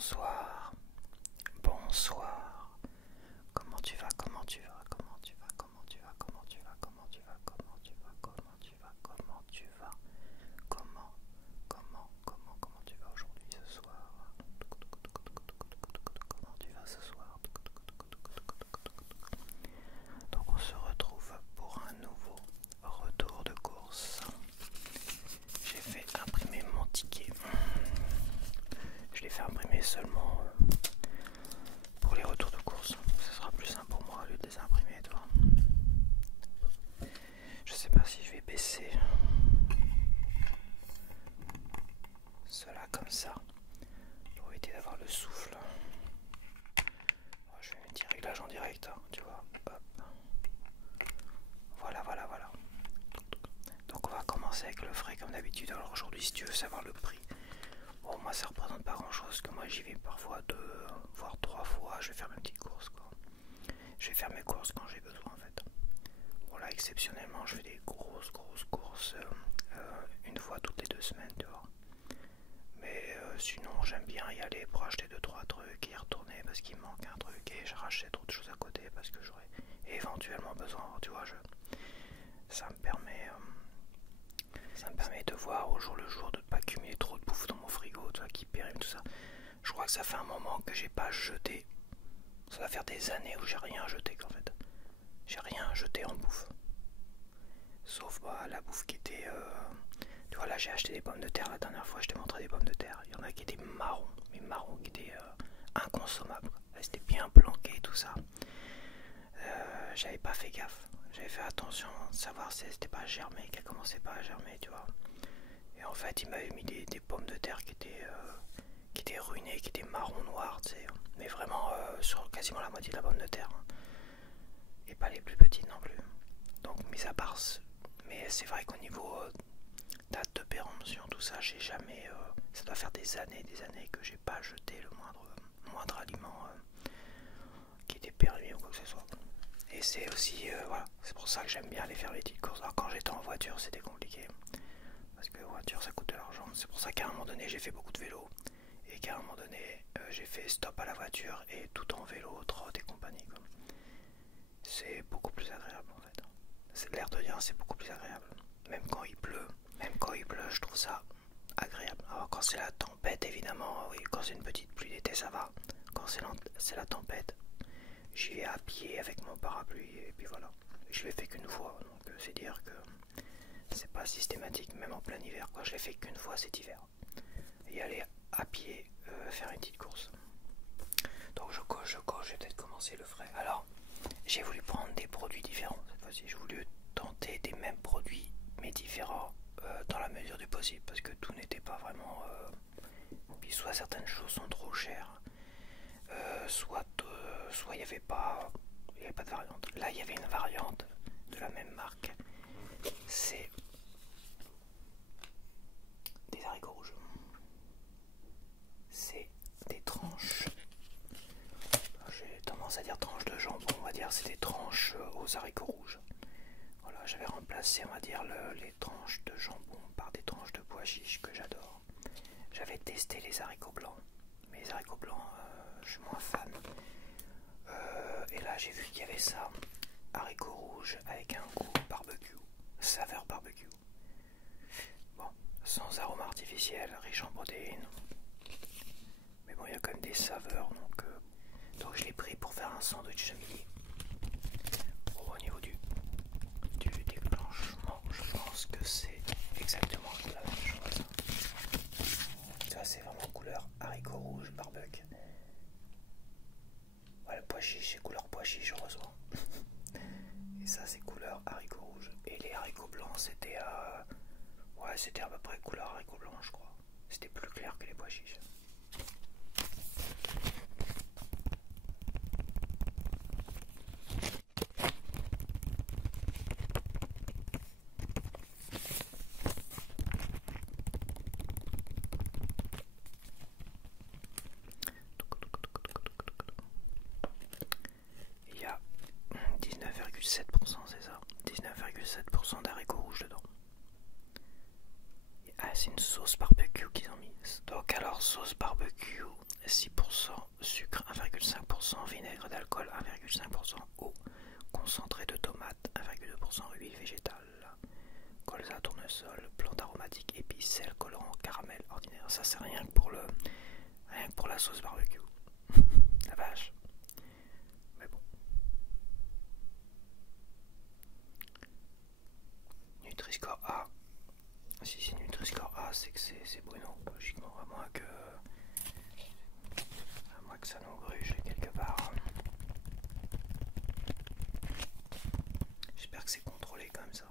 Bonsoir, bonsoir. Comment tu vas? Comment tu vas? Comment tu vas? Comment tu vas? Comment tu vas? Comment tu vas? Comment tu vas? Comment tu vas? Comment tu vas? Comment tu vas aujourd'hui ce soir? Comment tu vas ce soir? Donc on se retrouve pour un nouveau retour de course. J'ai fait imprimer mon ticket. Je l'ai fait imprimer seulement pour les retours de course. Ce sera plus simple pour moi au lieu de les imprimer, toi. Je sais pas si je vais baisser cela comme ça pour éviter d'avoir le souffle. Je fais mes petits réglages en direct, hein, tu vois. Hop. Voilà. Donc on va commencer avec le frais comme d'habitude. Alors aujourd'hui, si tu veux savoir le prix, bon, moi ça représente pas grand chose, que moi j'y vais parfois 2 voire 3 fois. Je vais faire mes petites courses, quoi. Je vais faire mes courses quand j'ai besoin, en fait. Bon, là exceptionnellement je fais des grosses courses une fois toutes les 2 semaines, tu vois. Mais sinon j'aime bien y aller pour acheter 2-3 trucs et y retourner parce qu'il me manque un truc et je rachète autre chose à côté parce que j'aurais éventuellement besoin, tu vois. Ça me permet de voir au jour le jour, de ne pas accumuler trop de bouffe dans mon frigo, tu vois, qui périme, tout ça. Je crois que ça fait un moment que j'ai pas jeté. Ça va faire des années où j'ai rien jeté, en fait. J'ai rien jeté en bouffe. Sauf la bouffe qui était... Tu vois, là j'ai acheté des pommes de terre la dernière fois, je t'ai montré des pommes de terre. Il y en a qui étaient marrons, mais marrons qui étaient inconsommables. Elles étaient bien planquées, tout ça. J'avais pas fait gaffe. J'avais fait attention de savoir si c'était pas germé, qu'elle commençait pas à germer, tu vois. Et en fait, il m'avait mis des pommes de terre qui étaient ruinées, qui étaient marron noir, tu sais. Mais vraiment sur quasiment la moitié de la pomme de terre. Et pas les plus petites non plus. Donc, mis à part... Mais c'est vrai qu'au niveau date de péremption, tout ça, j'ai jamais... ça doit faire des années que j'ai pas jeté le moindre aliment qui était périmé ou quoi que ce soit. Et c'est aussi... voilà, c'est pour ça que j'aime bien aller faire les petites courses. Alors quand j'étais en voiture, c'était compliqué. Parce que voiture, ça coûte de l'argent. C'est pour ça qu'à un moment donné, j'ai fait beaucoup de vélo. Et qu'à un moment donné, j'ai fait stop à la voiture et tout en vélo, trotte et compagnie, quoi. C'est beaucoup plus agréable, en fait. C'est l'air de rien, c'est beaucoup plus agréable. Même quand il pleut, je trouve ça agréable. Alors quand c'est la tempête, évidemment, oui, quand c'est une petite pluie d'été, ça va. Quand c'est la tempête, j'y vais à pied avec mon parapluie et puis voilà. Je l'ai fait qu'une fois, donc c'est dire que c'est pas systématique, même en plein hiver. Quand je l'ai fait qu'une fois cet hiver. Et aller à pied faire une petite course. Donc je coche, je vais peut-être commencer le frais. Alors, j'ai voulu prendre des produits différents cette fois-ci. J'ai voulu tenter des mêmes produits, mais différents dans la mesure du possible, parce que tout n'était pas vraiment... puis soit certaines choses sont trop chères, soit il n'y avait pas de variante. Là, il y avait une variante de la même marque. C'est des haricots rouges. C'est des tranches. J'ai tendance à dire tranches de jambon, on va dire c'est des tranches aux haricots rouges. Voilà, j'avais remplacé, on va dire, les tranches de jambon par des tranches de pois chiches que j'adore. J'avais testé les haricots blancs, mais les haricots blancs, je suis moins fan. Et là, j'ai vu qu'il y avait ça, haricots rouges avec un goût barbecue, saveur barbecue. Bon, sans arôme artificiel, riche en protéines. Mais bon, il y a quand même des saveurs, donc je l'ai pris pour faire un sandwich de midi. Au niveau du déclenchement, je pense que c'est exactement la même chose. Ça, c'est vraiment couleur haricot rouge, barbecue. Ouais, le pois chiche, c'est couleur pois chiche, heureusement. Et ça, c'est couleur haricot rouge. Et les haricots blancs, c'était ouais, c'était à peu près couleur haricot blanc, je crois. C'était plus clair que les pois chiches. Il y a 19,7%, c'est ça, 19,7% d'haricots rouges dedans. Ah, c'est une sauce barbecue qu'ils ont mis. Donc alors sauce barbecue 6% sucre, 1,5% vinaigre d'alcool, 1,5% eau, concentré de tomate, 1,2% huile végétale, colza, tournesol, plantes aromatiques, épices, sel, colorant, caramel ordinaire. Ça c'est rien que pour la sauce barbecue. La vache. Mais bon. Nutri-Score A. Si c'est Nutri-Score A, c'est que c'est Bruno, logiquement, à moins que ça nous gruge quelque part. J'espère que c'est contrôlé comme ça.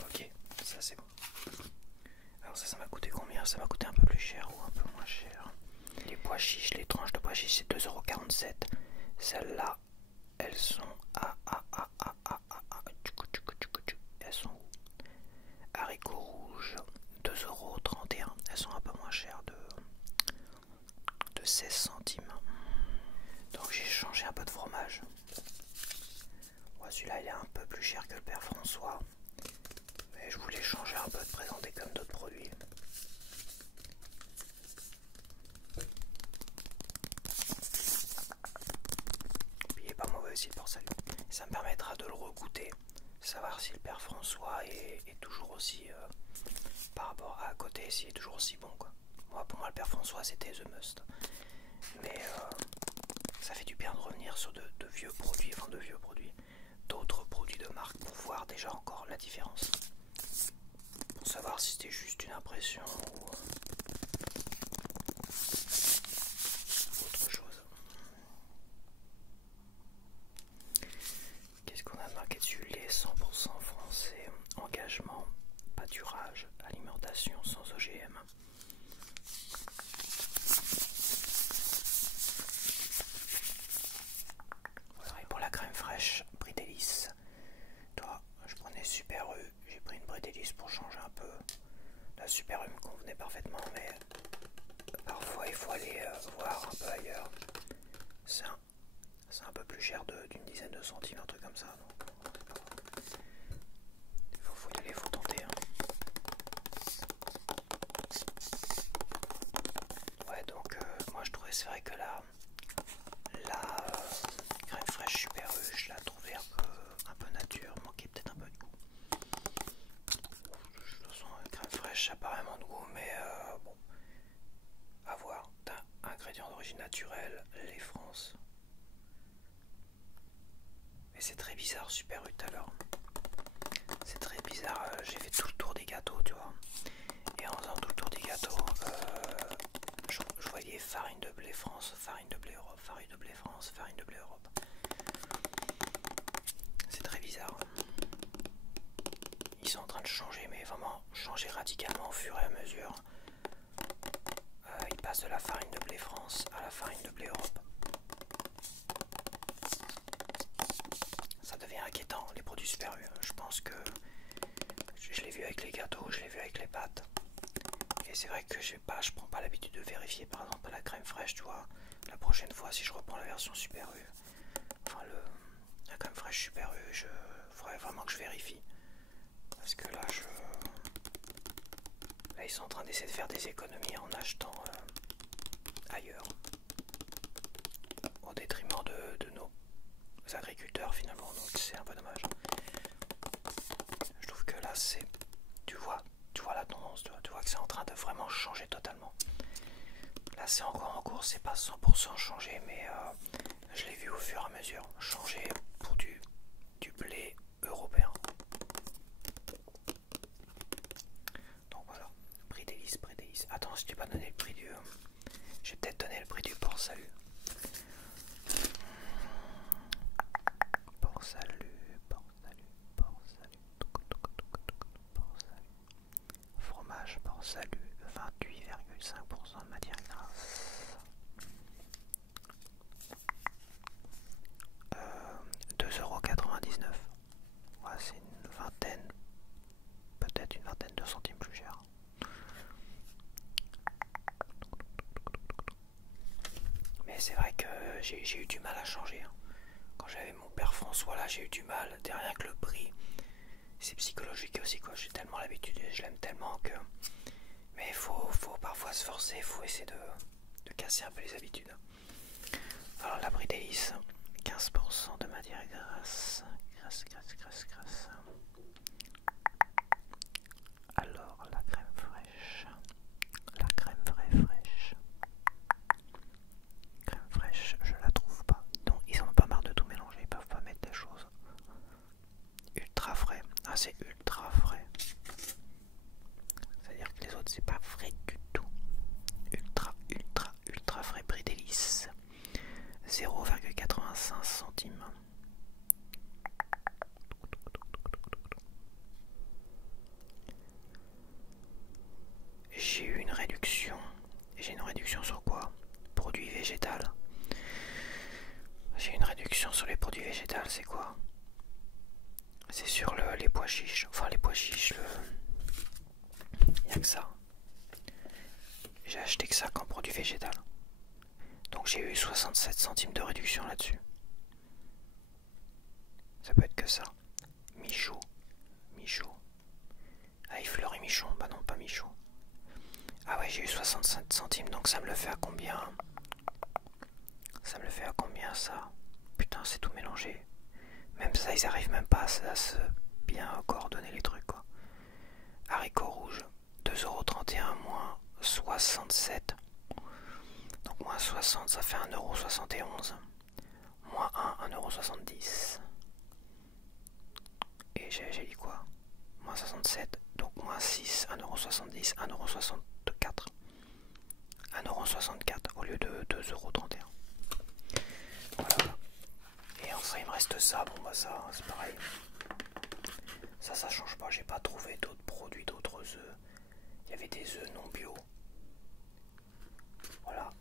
Ok, ça c'est bon. Alors ça m'a coûté combien? Ça m'a coûté un peu plus cher ou un peu moins cher. Les pois chiches, les tranches de pois chiches, c'est 2,47 €. Celles-là, elles sont elles sont où? Haricots rouges, 2,31 €. Elles sont un peu moins chères de 16 centimes. Donc j'ai changé un peu de fromage. Ouais, celui-là il est un peu plus cher que le Père François. Mais je voulais changer un peu, de présenter comme d'autres produits. Puis il est pas mauvais aussi le Port-Salut. Ça me permettra de le regoûter, savoir si le Père François est toujours aussi, par rapport à côté, s'il est toujours aussi bon quoi. Pour moi le Père François c'était the must. Mais ça fait du bien de revenir sur de vieux produits, enfin de vieux produits, d'autres produits de marque pour voir déjà encore la différence. Pour savoir si c'était juste une impression ou autre chose. Qu'est-ce qu'on a marqué dessus? Les 100% français, engagement, pâturage, alimentation sans OGM. Voilà, et pour la crème fraîche, Brie Délice. Toi, je prenais Super U, j'ai pris une Brie Délice pour changer un peu. La Super U me convenait parfaitement, mais parfois il faut aller voir un peu ailleurs. C'est un peu plus cher d'une dizaine de centimes, un truc comme ça. Donc, faut y aller, faut tenter. Hein. Ouais, donc moi je trouvais, c'est vrai que la crème fraîche Super U, je la trouvais un peu nature, manquait peut-être un peu de goût. De toute façon, la crème fraîche, ça n'a pas vraiment de goût, mais bon, à voir. T'as ingrédients d'origine naturelle, lait France. Mais c'est très bizarre, Super U tout à l'heure. C'est très bizarre, j'ai fait tout le tour des gâteaux, tu vois. Et en faisant tout le tour des gâteaux, je voyais farine de blé France, farine de blé Europe, farine de blé France, farine de blé Europe. C'est très bizarre. Ils sont en train de changer, mais vraiment changer radicalement au fur et à mesure. Ils passent de la farine de blé France à la farine de blé Europe. Ça devient inquiétant, les produits Super U. Je pense que je l'ai vu avec les gâteaux, je l'ai vu avec les pâtes. Et c'est vrai que je prends pas l'habitude de vérifier par exemple la crème fraîche, tu vois. La prochaine fois, si je reprends la version Super U, enfin la crème fraîche Super U, il faudrait vraiment que je vérifie. Parce que là, ils sont en train d'essayer de faire des économies en achetant ailleurs. Au détriment de nos agriculteurs finalement, donc c'est un peu dommage. Je trouve que là, tu vois la tendance, tu vois que c'est en train de vraiment changer totalement. Là c'est encore en cours, c'est pas 100% changé, mais je l'ai vu au fur et à mesure changer pour du blé européen. Donc voilà, Brie Délice, Brie Délice. Attends, je t'ai pas donné le prix du... J'ai peut-être donné le prix du Port-Salut. Port-Salut, Port-Salut, Port-Salut, Port-Salut. Fromage Port-Salut, 28,5% de matière grasse. 2,99 €. Ouais, c'est une vingtaine, peut-être une vingtaine de centimes plus cher. Mais c'est vrai que j'ai eu du mal à changer. Hein. Quand j'avais mon Père François là, j'ai eu du mal. Rien que le prix, c'est psychologique aussi quoi, j'ai tellement l'habitude et je l'aime tellement que... Mais faut parfois se forcer, faut essayer de casser un peu les habitudes. Alors l'abri d'hélice, 15% de matière grasse. Grasse. Alors la crème fraîche. La crème fraîche. Crème fraîche, je la trouve pas. Donc ils en ont pas marre de tout mélanger, ils peuvent pas mettre des choses. Ultra frais. Ah c'est ultra frais. C'est-à-dire que les autres c'est pas frais du tout. Ultra frais prix délice. 0,85 centimes. J'ai eu une réduction. J'ai une réduction sur quoi? Produits végétaux. J'ai une réduction sur les produits végétaux, c'est quoi? C'est sur les pois chiches. Enfin les pois chiches, il n'y a que ça. J'ai acheté que ça comme produit végétal. Donc j'ai eu 67 centimes de réduction là-dessus. Ça peut être que ça. Michaud. Ah, Fleur et Michon. Bah non, pas Michaud. Ah ouais, j'ai eu 65 centimes, donc ça me le fait à combien? Ça me le fait à combien ça? Putain, c'est tout mélangé. Même ça, ils arrivent même pas à se bien coordonner les trucs quoi. Haricots rouges, 2,31€ moins 67. Donc moins 60, ça fait 1,71€. Moins 1, 1,70€. Et j'ai dit quoi? Moins 67, donc moins 6, 1,70€, 1,64€. 1,64€ au lieu de 2,31€. Voilà. Et enfin il me reste ça, bon bah ça c'est pareil. Ça change pas, j'ai pas trouvé d'autres produits, d'autres œufs. Il y avait des œufs non bio. Voilà.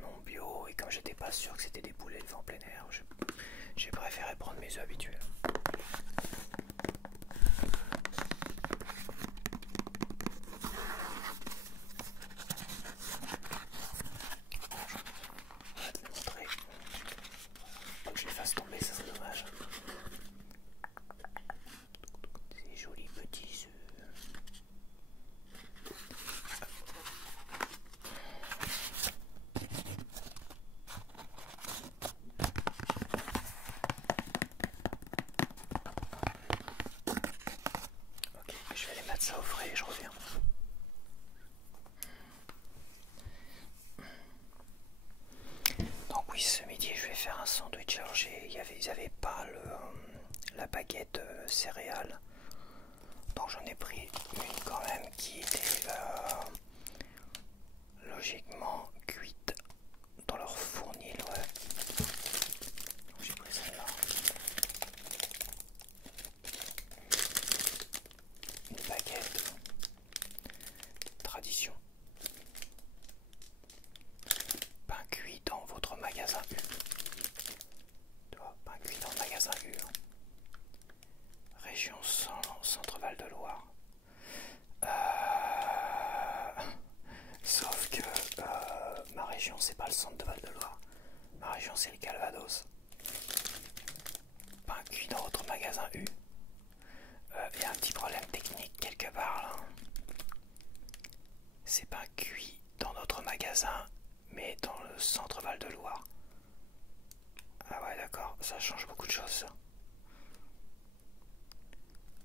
Non bio, et comme j'étais pas sûr que c'était des poulets élevés en plein air, j'ai préféré prendre mes œufs habituels. Je vais te le montrer. Faut que je les fasse tomber, ça c'est dommage. Ces jolis petits œufs. Ok, je vais aller mettre ça au frais et je reviens. Donc oui, ce midi je vais faire un sandwich. Alors ils n'avaient pas la baguette céréales. Donc j'en ai pris une quand même qui était logiquement cuite dans leur fournil, ouais. Donc j'ai pris celle-là. Une baguette tradition. Pain cuit dans votre magasin U. Tu vois, pain cuit dans le magasin U. Région Centre-Val de Loire. Sauf que ma région c'est pas le centre de Val de Loire. Ma région c'est le Calvados. Pain cuit dans votre magasin U. Il y a un petit problème technique quelque part là. C'est pas cuit dans notre magasin, mais dans le centre Val de Loire. Ah ouais d'accord, ça change beaucoup de choses ça.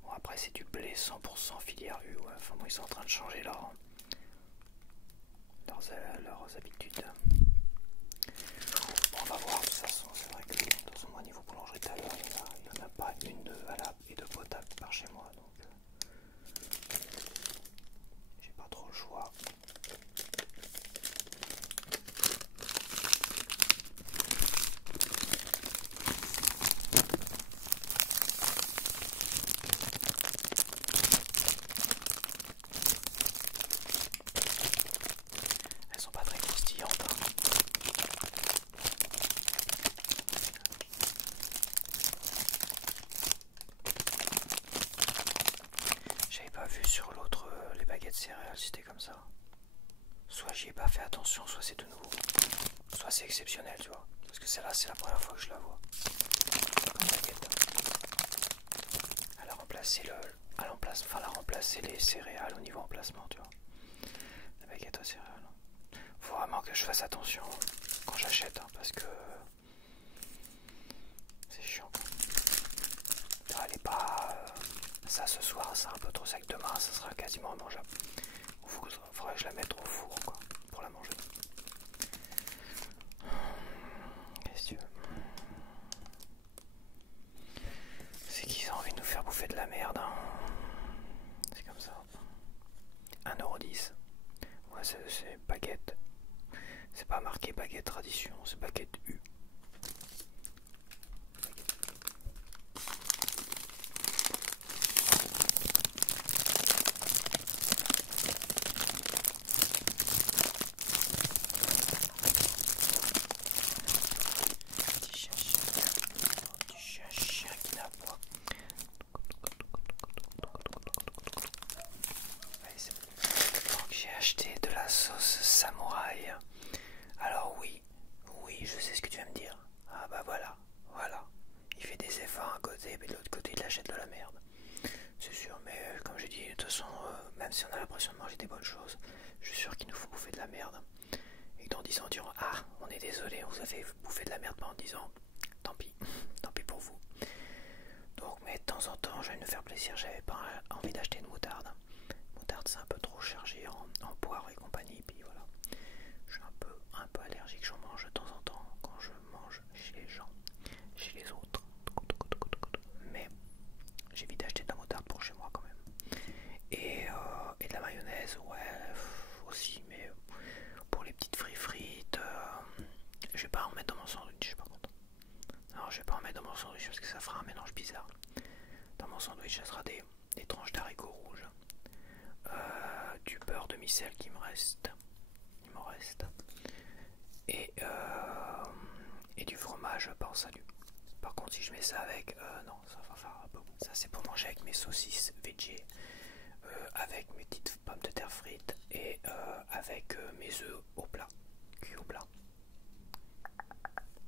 Bon après c'est du blé 100% filière U, ouais. Enfin bon ils sont en train de changer leurs habitudes. Bon, on va voir de toute façon, c'est vrai que de toute façon moi niveau boulangerie tout à l'heure il n'y en a pas une de valable et de potable par chez moi donc j'ai pas trop le choix. Elles sont pas très croustillantes. J'avais pas vu sur l'autre les baguettes céréales, c'était comme ça. Soit j'y ai pas fait attention, soit c'est de nouveau. Soit c'est exceptionnel, tu vois. Parce que celle-là, c'est la première fois que je la vois. Comme baguette. remplacer enfin, remplacer les céréales au niveau emplacement, tu vois. La baguette aux céréales. Faut vraiment que je fasse attention quand j'achète, hein, parce que c'est chiant. Elle est pas ça ce soir, c'est un peu trop sec. Demain, ça sera quasiment mangeable. Il faudrait que je la mette au four, quoi, pour la manger. Qu'est-ce que tu veux? C'est qu'ils ont envie de nous faire bouffer de la merde, hein. C'est comme ça. 1,10 €. Ouais, c'est baguette. C'est pas marqué baguette tradition, c'est baguette U. Petit chien qui n'aboie. Donc j'ai acheté de la sauce samouraï. Alors oui, je sais ce que tu vas me dire. Ah bah voilà. Il fait des efforts d'un côté, mais de l'autre côté il achète de la merde. C'est sûr, mais comme j'ai dit, de toute façon, même si on a l'impression de manger des bonnes choses, je suis sûr qu'il nous faut bouffer de la merde. Et que dans 10 ans, on dira, ah, on est désolé, on vous a fait bouffer de la merde pendant 10 ans. Tant pis pour vous. Donc, mais de temps en temps, j'allais me faire plaisir, j'avais pas envie d'acheter une moutarde. Moutarde, c'est un peu trop chargé en poire et compagnie, puis voilà. Je suis un peu allergique, j'en mange de temps en temps quand je mange chez les gens, chez les autres. Mais j'évite d'acheter de la moutarde pour chez moi quand même. Et de la mayonnaise, ouais, aussi, mais pour les petites frites, je vais pas en mettre dans mon sandwich par contre. Non, je vais pas en mettre dans mon sandwich parce que ça fera un mélange bizarre. Dans mon sandwich, ça sera des tranches d'haricots rouges, du beurre demi-sel qui me reste, et du fromage pain salut. Par contre, si je mets ça avec, non, ça va faire un peu bon. Ça, c'est pour manger avec mes saucisses veggie, avec mes petites pommes de terre frites et avec mes œufs au plat, cuits au plat.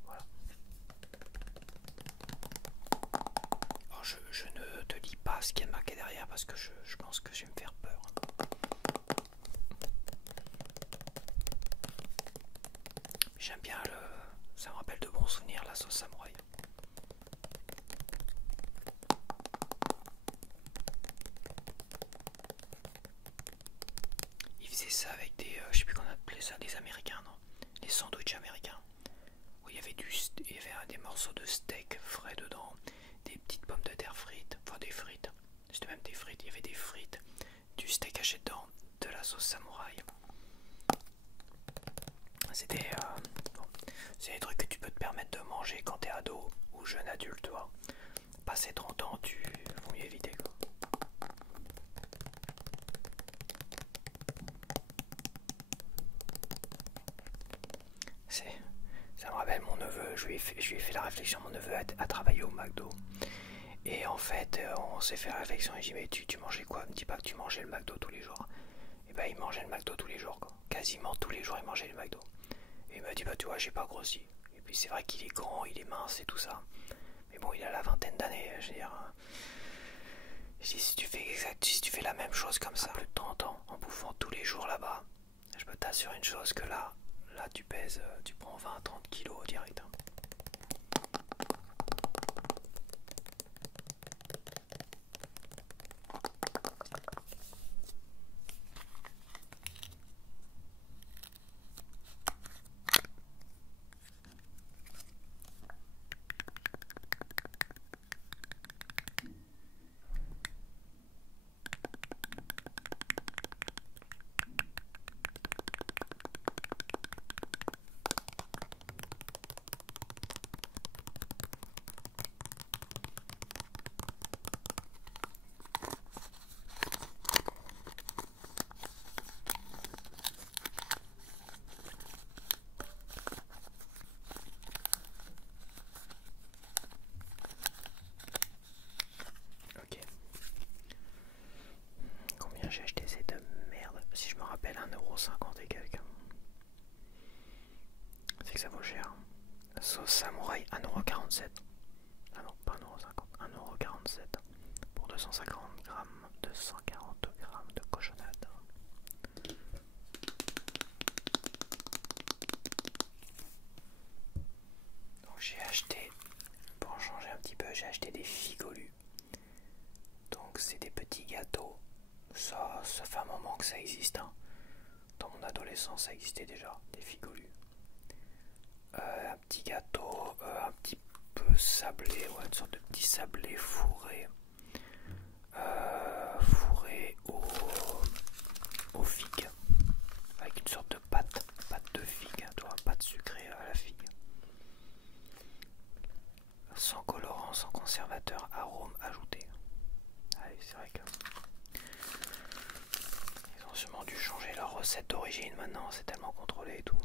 Voilà. Alors, je ne te dis pas ce qu'il y a marqué derrière parce que je pense que je vais me faire peur. J'aime bien ça me rappelle de bons souvenirs, la sauce samouraï. Ils faisaient ça avec des, je sais plus qu'on appelait ça, des américains, non? Des sandwichs américains. Où il y avait des morceaux de steak frais dedans, des petites pommes de terre frites, enfin des frites. C'était même des frites, il y avait des frites, du steak haché dedans, de la sauce samouraï. C'était bon, c'est des trucs que tu peux te permettre de manger quand t'es ado ou jeune adulte, toi. Passer 30 ans, faut mieux éviter quoi. Ça me rappelle mon neveu, je lui ai fait la réflexion, mon neveu a travaillé au McDo. Et en fait, on s'est fait la réflexion et j'ai dit mais tu mangeais quoi? Me dis pas que tu mangeais le McDo tous les jours. Et bah il mangeait le McDo tous les jours quoi. Quasiment tous les jours il mangeait le McDo. Et il m'a dit bah tu vois j'ai pas grossi. Et puis c'est vrai qu'il est grand, il est mince et tout ça. Mais bon il a la vingtaine d'années, je veux dire. Si tu fais la même chose comme ça plus de 30 ans en bouffant tous les jours là-bas, je peux t'assurer une chose que là tu pèses, tu prends 20-30 kilos direct. Hein. J'ai acheté cette merde, si je me rappelle 1,50 € et quelques. C'est que ça vaut cher. Sauce samouraï 1,47 €. Ah non, pas 1,50 €, 1,47 € pour 250 grammes, 240 grammes de cochonnade. Donc j'ai acheté, pour en changer un petit peu, j'ai acheté des figolus. Donc c'est des petits gâteaux. Ça fait un moment que ça existe. Hein. Dans mon adolescence, ça existait déjà, des figolus. Un petit gâteau, un petit peu sablé, ouais, une sorte de petit sablé fourré. Fourré aux figues. Avec une sorte de pâte de figue, hein, toi, pâte sucrée à la figue. Sans colorant, sans conservateur, arôme ajouté. Allez, c'est vrai que ils ont sûrement dû changer leur recette d'origine maintenant, c'est tellement contrôlé et tout.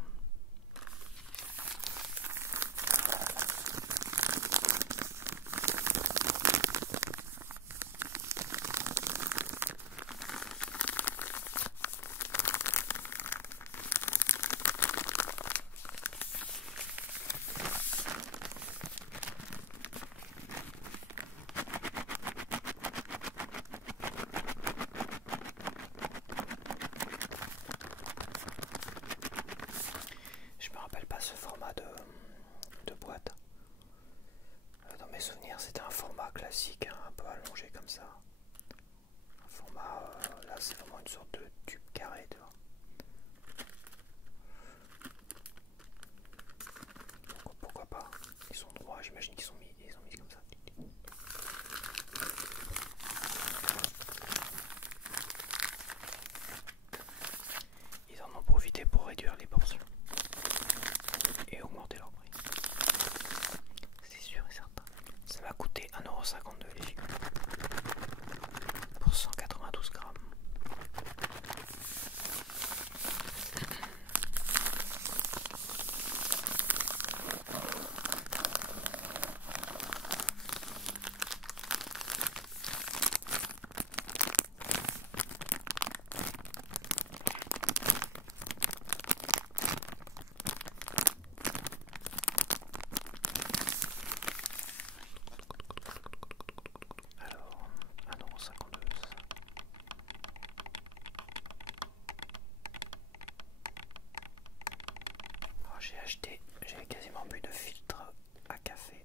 Je me rappelle pas ce format de boîte. Dans mes souvenirs, c'était un format classique, hein, un peu allongé comme ça. Un format, là c'est vraiment une sorte de tube carré, tu vois. Donc, pourquoi pas? Ils sont droits, j'imagine qu'ils sont mis comme ça. Ils en ont profité pour réduire les portions et augmenter leur prix. C'est sûr et certain. Ça m'a coûté 1,52 € les figures pour 192 grammes. Alors, 1,52 €. Alors, j'ai quasiment plus de filtre à café.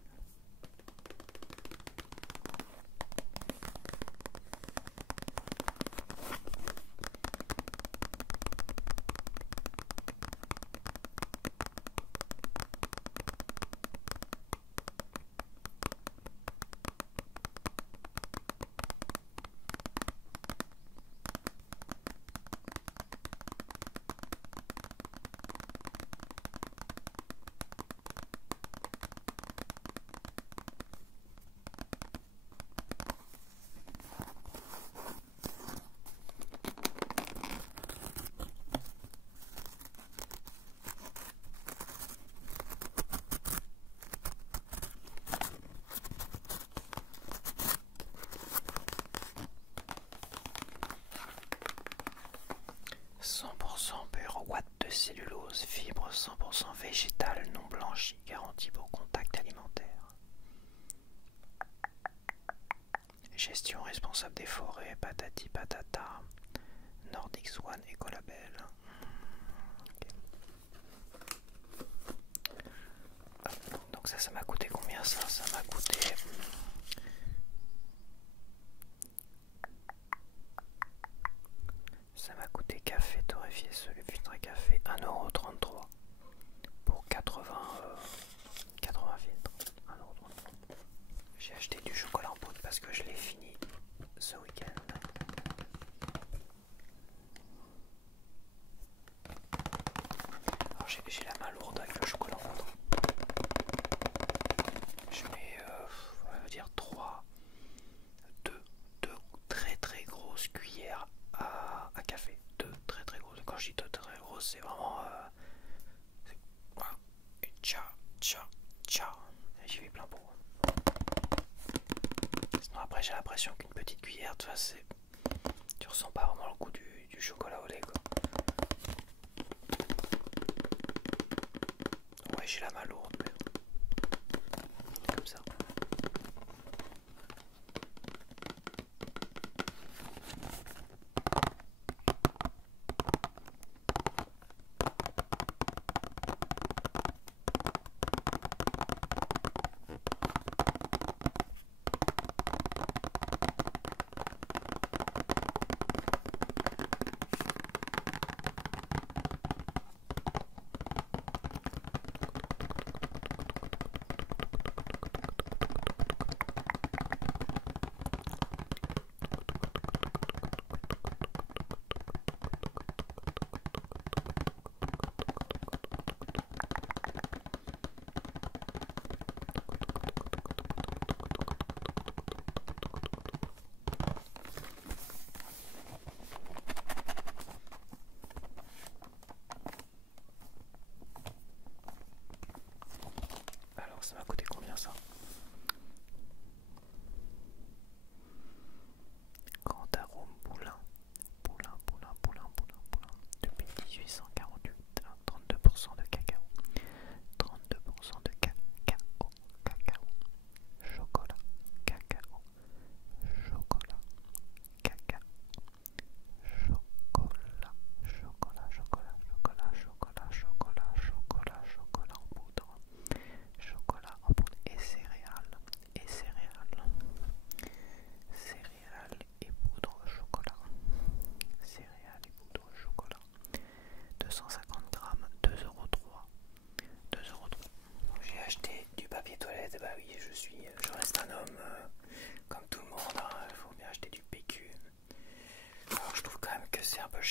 Pure ouate de cellulose, fibre 100% végétale non blanchie, garantie pour contact alimentaire. Gestion responsable des forêts, patati patata, Nordic Swan Ecolabel. Okay. Donc ça m'a coûté combien ça? Ça m'a coûté... Ça m'a coûté café torréfié, celui filtre à café, 1,33 € pour 80 filtres. 1,33 €. J'ai acheté du chocolat en poudre parce que je l'ai fini ce week-end. Alors j'ai la main lourde avec le chocolat en poudre. Je mets, on va dire 2 très très grosses cuillères à café. 2 très très grosses. Quand je dis 2 très grosses, c'est vraiment tcha. J'y vais plein pot. Sinon après j'ai l'impression qu'une petite cuillère, tu vois, tu ressens pas vraiment le goût du chocolat au lait, quoi. Ouais, j'ai la main lourde, mais comme ça.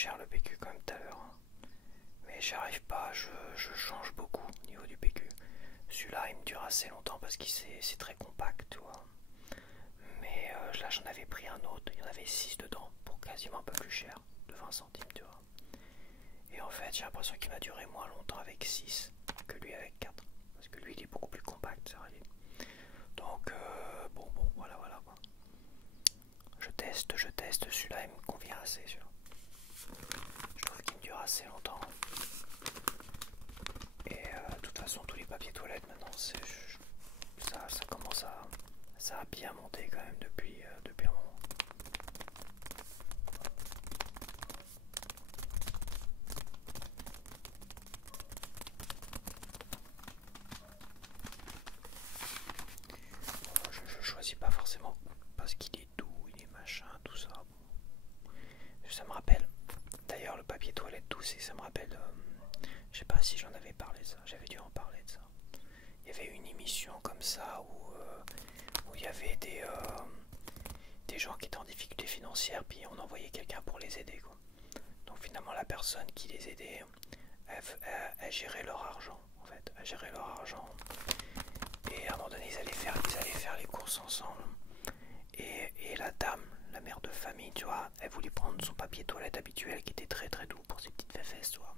cher le PQ comme tout à l'heure. Hein. Mais j'arrive pas, je change beaucoup au niveau du PQ. Celui-là il me dure assez longtemps parce que c'est très compact, tu vois. Mais là j'en avais pris un autre, il y en avait 6 dedans pour quasiment un peu plus cher, de 20 centimes, tu vois. Et en fait j'ai l'impression qu'il m'a duré moins longtemps avec 6 que lui avec 4. Parce que lui il est beaucoup plus compact, ça va aller. Donc bon, voilà quoi. Je teste, celui-là il me convient assez, tu vois. Je trouve qu'il me dure assez longtemps. Et de toute façon tous les papiers toilettes maintenant ça commence à... Ça a bien monté quand même depuis un moment. Bon, je choisis pas forcément parce qu'il est doux, il est machin, tout ça. Bon. Ça me rappelle, d'ailleurs le papier toilette doux, ça me rappelle, je sais pas si j'en avais parlé de ça, j'avais dû en parler de ça. Il y avait une émission comme ça où il y avait des gens qui étaient en difficulté financière, puis on envoyait quelqu'un pour les aider, quoi. Donc finalement la personne qui les aidait, elle gérait leur argent, en fait, elle gérait leur argent. Et à un moment donné ils allaient faire les courses ensemble. Et la dame, la mère de famille, tu vois, elle voulait prendre son papier toilette habituel qui était très très doux pour ses petites fesses, tu vois.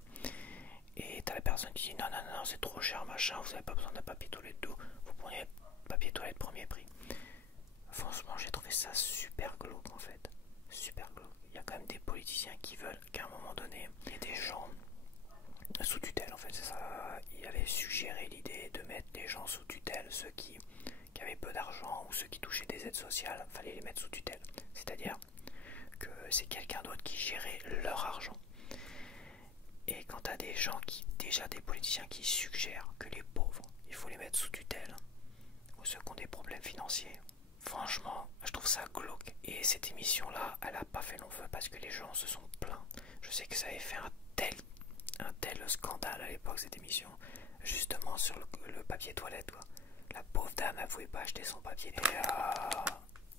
Et t'as la personne qui dit non, c'est trop cher, machin, vous avez pas besoin d'un papier toilette doux, vous prenez papier toilette premier prix. Franchement, j'ai trouvé ça super glauque en fait. Super glauque. Il y a quand même des politiciens qui veulent qu'à un moment donné, il y ait des gens sous tutelle en fait. C'est ça. Il avait suggéré l'idée de mettre des gens sous tutelle, ceux qui avaient peu d'argent ou ceux qui touchaient des aides sociales, fallait les mettre sous tutelle. C'est-à-dire que c'est quelqu'un d'autre qui gérait leur argent. Et quand t'as des gens déjà des politiciens qui suggèrent que les pauvres, il faut les mettre sous tutelle, ou ceux qui ont des problèmes financiers, franchement, je trouve ça glauque. Et cette émission-là, elle a pas fait long feu parce que les gens se sont plaints. Je sais que ça avait fait un tel scandale à l'époque, cette émission, justement sur le papier toilette, quoi. La pauvre dame, elle pouvait pas acheter son papier.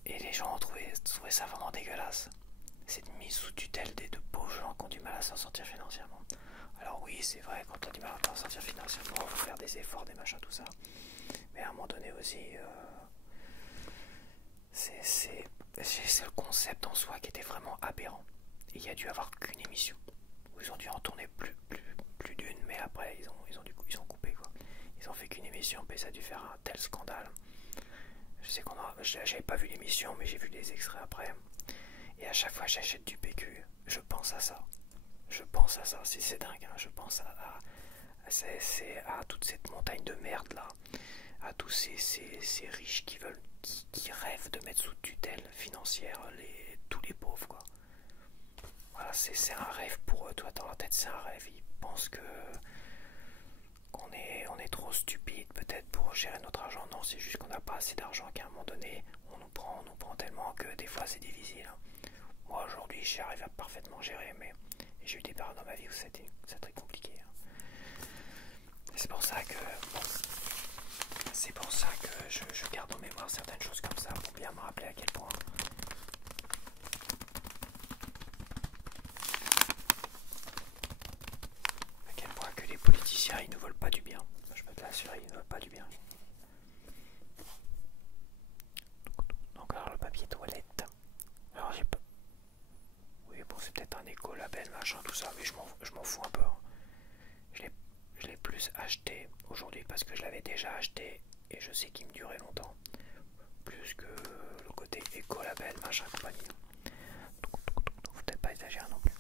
Et les gens ont trouvé ça vraiment dégueulasse. Cette mise sous tutelle des deux pauvres gens qui ont du mal à s'en sortir financièrement. Alors oui, c'est vrai, quand on a du mal à s'en sortir financièrement, il faut faire des efforts, des machins, tout ça. Mais à un moment donné aussi, c'est le concept en soi qui était vraiment aberrant. Et il y a dû avoir qu'une émission où ils ont dû en tourner plus d'une, mais après ils ont coupé, quoi. Ils ont fait qu'une émission, puis ça a dû faire un tel scandale. Je sais j'avais pas vu l'émission, mais j'ai vu des extraits après. Et à chaque fois que j'achète du PQ, je pense à ça. C'est dingue, hein. Je pense à toute cette montagne de merde là, à tous ces riches qui rêvent de mettre sous tutelle financière tous les pauvres, quoi. Voilà, c'est un rêve pour eux, toi dans la tête c'est un rêve. Ils pensent qu'on est trop stupide peut-être pour gérer notre argent. Non, c'est juste qu'on n'a pas assez d'argent qu'à un moment donné on nous prend tellement que des fois c'est difficile, hein. Moi aujourd'hui j'arrive à parfaitement gérer, mais j'ai eu des périodes dans ma vie où c'est très compliqué, hein. C'est pour ça que je garde en mémoire certaines choses comme ça pour bien me rappeler à quel point que les politiciens ils ne veulent pas du bien. Je peux te l'assurer, ils ne veulent pas du bien. Donc alors le papier toilette. Alors j'ai pas. Oui bon, c'est peut-être un éco-label machin tout ça, mais je m'en fous un peu, hein. Je l'ai plus acheté aujourd'hui parce que je l'avais déjà acheté et je sais qu'il me durait longtemps, plus que le côté éco-label machin compagnie. Faut peut-être pas exagérer non plus.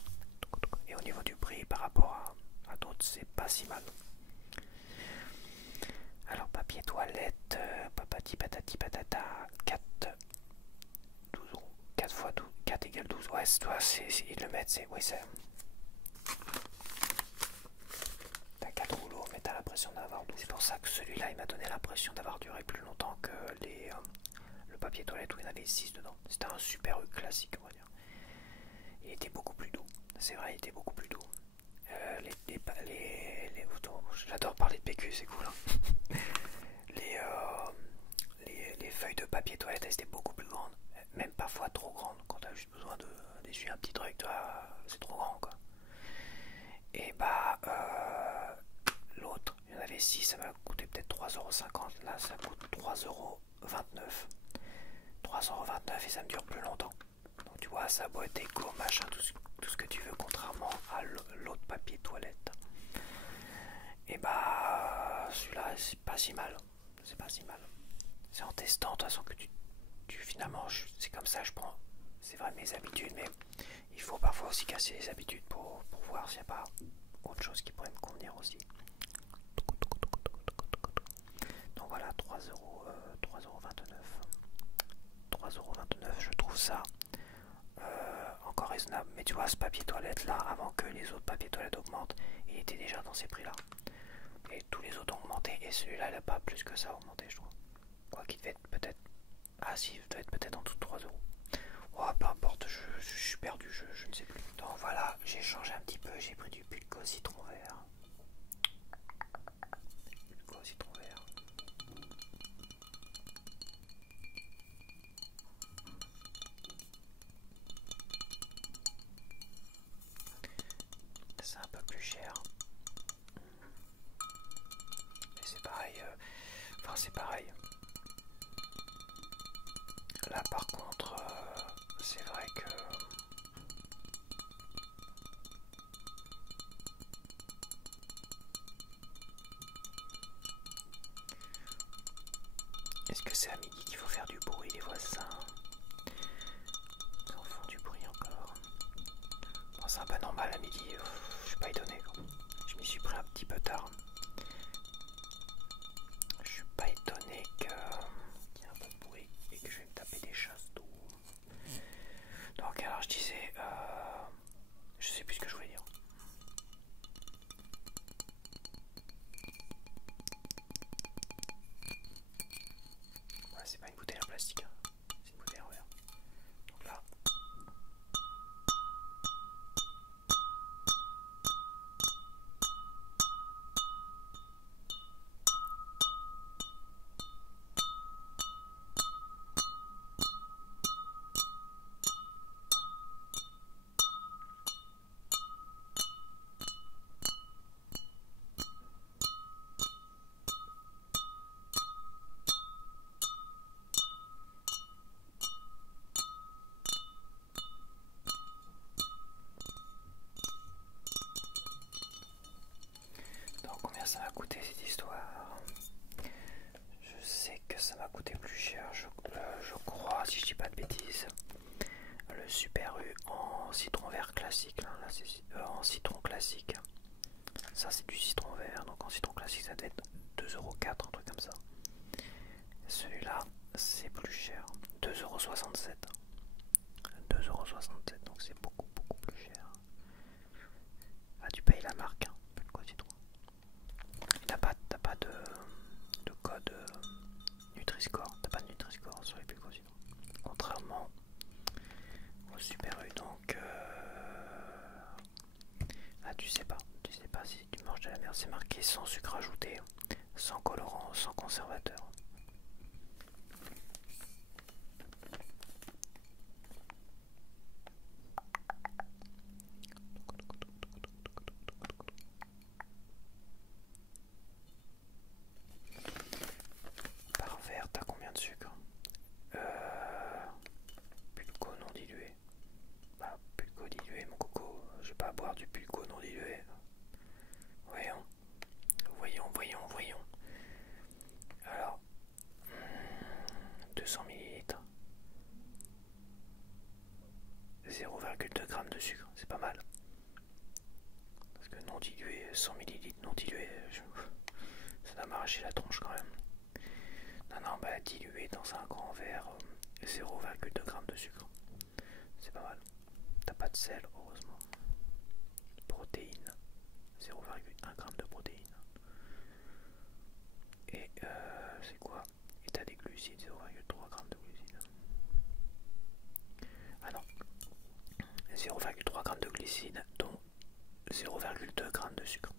Et au niveau du prix par rapport à d'autres, c'est pas si mal. Alors papier toilette, papati patati patata, 4 fois 12, 4 égale 12. Ouais, toi, ils le mettent, oui, c'est. T'as 4 rouleaux, mais t'as l'impression d'avoir 12. C'est pour ça que celui-là, il m'a donné l'impression d'avoir duré plus longtemps que le papier toilette où il y en avait 6 dedans. C'était un super classique, on va dire. Il était beaucoup plus doux. C'est vrai, il était beaucoup plus doux. J'adore parler de PQ, c'est cool, hein. Les feuilles de papier toilette, elles étaient beaucoup plus grandes. même parfois trop grande, quand tu as juste besoin d'essuyer un petit truc, c'est trop grand quoi. Et bah l'autre, il y en avait 6, ça m'a coûté peut-être 3,50 €, là ça coûte 3,29 €. 3,29 € et ça me dure plus longtemps. Donc tu vois, ça a beau être éco, machin, tout ce que tu veux, contrairement à l'autre papier toilette. Et bah celui-là c'est pas si mal. C'est pas si mal. C'est en testant de toute façon que tu finalement c'est comme ça je prends. C'est vrai mes habitudes, mais il faut parfois aussi casser les habitudes pour voir s'il n'y a pas autre chose qui pourrait me convenir aussi. Donc voilà, 3,29 €. Je trouve ça encore raisonnable. Mais tu vois, ce papier toilette là, avant que les autres papiers toilettes augmentent, il était déjà dans ces prix là. Et tous les autres ont augmenté, et celui-là, il n'a pas plus que ça augmenté, je trouve. Quoi qu'il devait être peut-être. Ah si, il devait être peut-être en dessous de 3 €. Oh, peu importe, je suis perdu, je ne sais plus. Donc voilà, j'ai changé un petit peu, j'ai pris du Pulco citron vert. Pulco citron vert. C'est un peu plus cher. Mais c'est pareil. Enfin, c'est pareil. Là, par contre, c'est vrai que. Est-ce que c'est à midi qu'il faut faire du bruit, les voisins? Ils en font du bruit encore. Bon, c'est un peu normal à midi, je suis pas étonné. Je m'y suis pris un petit peu tard. Je suis pas étonné qu'il y ait un peu de bruit et que je vais me taper des chasses d'eau. Donc alors je disais, je sais plus ce que je voulais dire. Ouais, c'est pas une bouteille en plastique, hein. C'est une bouteille en verre. Donc là. Donc combien ça m'a coûté cette histoire? Je sais que ça m'a coûté plus cher, je crois, si je dis pas de bêtises. Le Super U en citron vert classique, là c'est en citron classique. Ça c'est du citron vert, donc en citron classique ça doit être 2,04 €, un truc comme ça. Celui-là c'est plus cher, 2,67 €. 2,67 €, donc c'est beaucoup plus cher. Ah, tu payes la marque, hein, quoi citron. T'as pas de code Nutri-Score, t'as pas de Nutri-Score sur les Pulco citron. Contrairement au Super U, donc ah, tu sais pas si tu manges de la merde, c'est marqué sans sucre ajouté, sans colorant, sans conservateur. Par verre, t'as combien de sucre? Pulco non dilué. Bah, Pulco dilué, mon coco. Je vais pas boire du Pulco non dilué. Voyons. Alors, 200 ml. 0,2 g de sucre, c'est pas mal. Parce que non dilué, 100 ml non dilué, ça doit m'arracher la tronche quand même. Non, bah dilué dans un grand verre, 0,2 g de sucre. C'est pas mal. T'as pas de sel, heureusement. Protéines, 0,1 g de protéines. Et c'est quoi? Et t'as des glucides, 0,3 g de glucides. Ah non, 0,3 g de glucides, dont 0,2 g de sucre.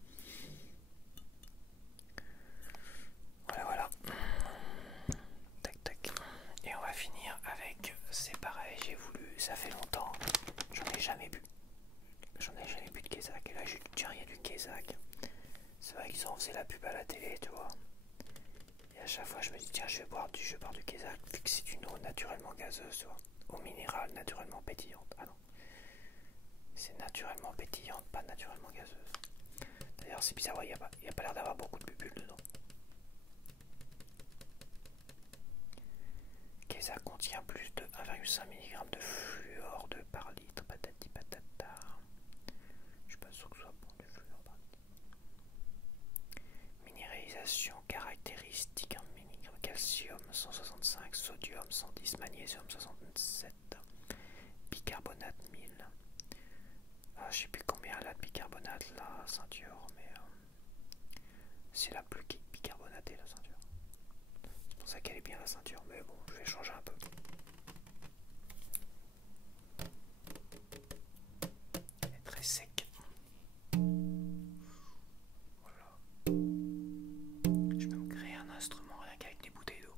Voilà. Tac. Et on va finir avec Kesak, c'est pareil, j'ai voulu, ça fait longtemps, j'en ai jamais bu. J'en ai jamais bu de Kesak, et là j'ai rien du Kesak. C'est vrai qu'ils ont fait la pub à la télé, tu vois. Et à chaque fois je me dis tiens je vais boire du Kesak, vu que c'est une eau naturellement gazeuse, tu vois. Eau minérale naturellement pétillante. Ah non. C'est naturellement pétillante, pas naturellement gazeuse. D'ailleurs c'est bizarre, il n'y a pas l'air d'avoir beaucoup de bulles dedans. Kesak contient plus de 1,5 mg de fluor par litre, patati patata. Je suis pas sûr que ce soit bon du fluor par litre. Minéralisation caractéristique en mg calcium 165, sodium 110, magnésium 67, bicarbonate 1000. Je sais plus combien elle a de bicarbonate la ceinture, mais c'est la plus bicarbonatée la ceinture. C'est pour ça qu'elle est bien la ceinture, mais bon, je vais changer un peu. Elle est très sec. Voilà. Je peux me créer un instrument rien qu'avec des bouteilles d'eau.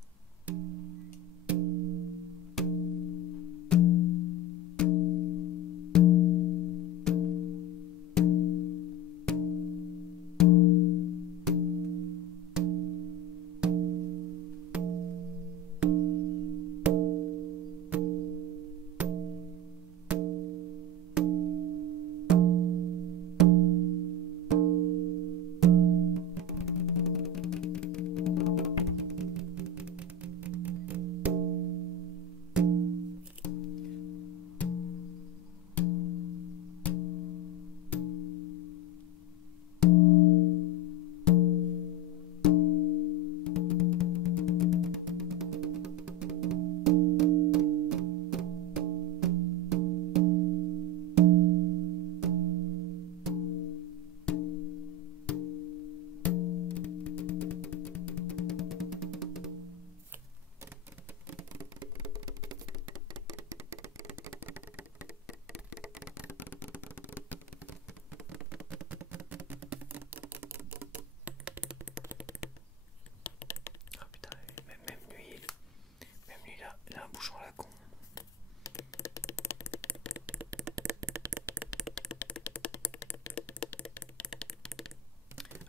Il a un bouchon à la con.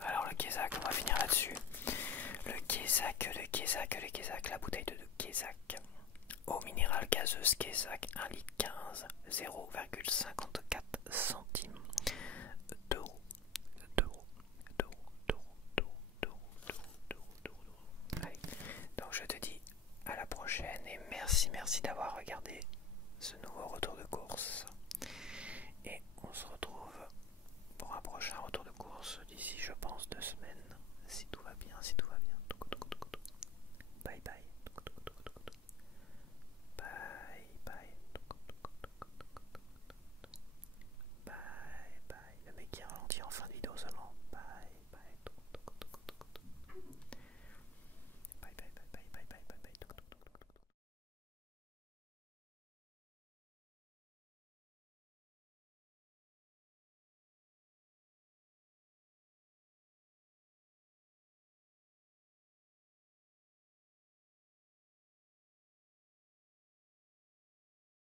Alors le Kesak, on va finir là-dessus. Le Kesak, la bouteille de Kesak. Eau minérale gazeuse Kesak, 1 litre 15, 0,54 centimes d'euros. Allez, donc je te dis à la prochaine et merci d'avoir regardé ce nouveau retour de course. Et on se retrouve pour un prochain retour de course d'ici je pense 2 semaines, si tout va bien.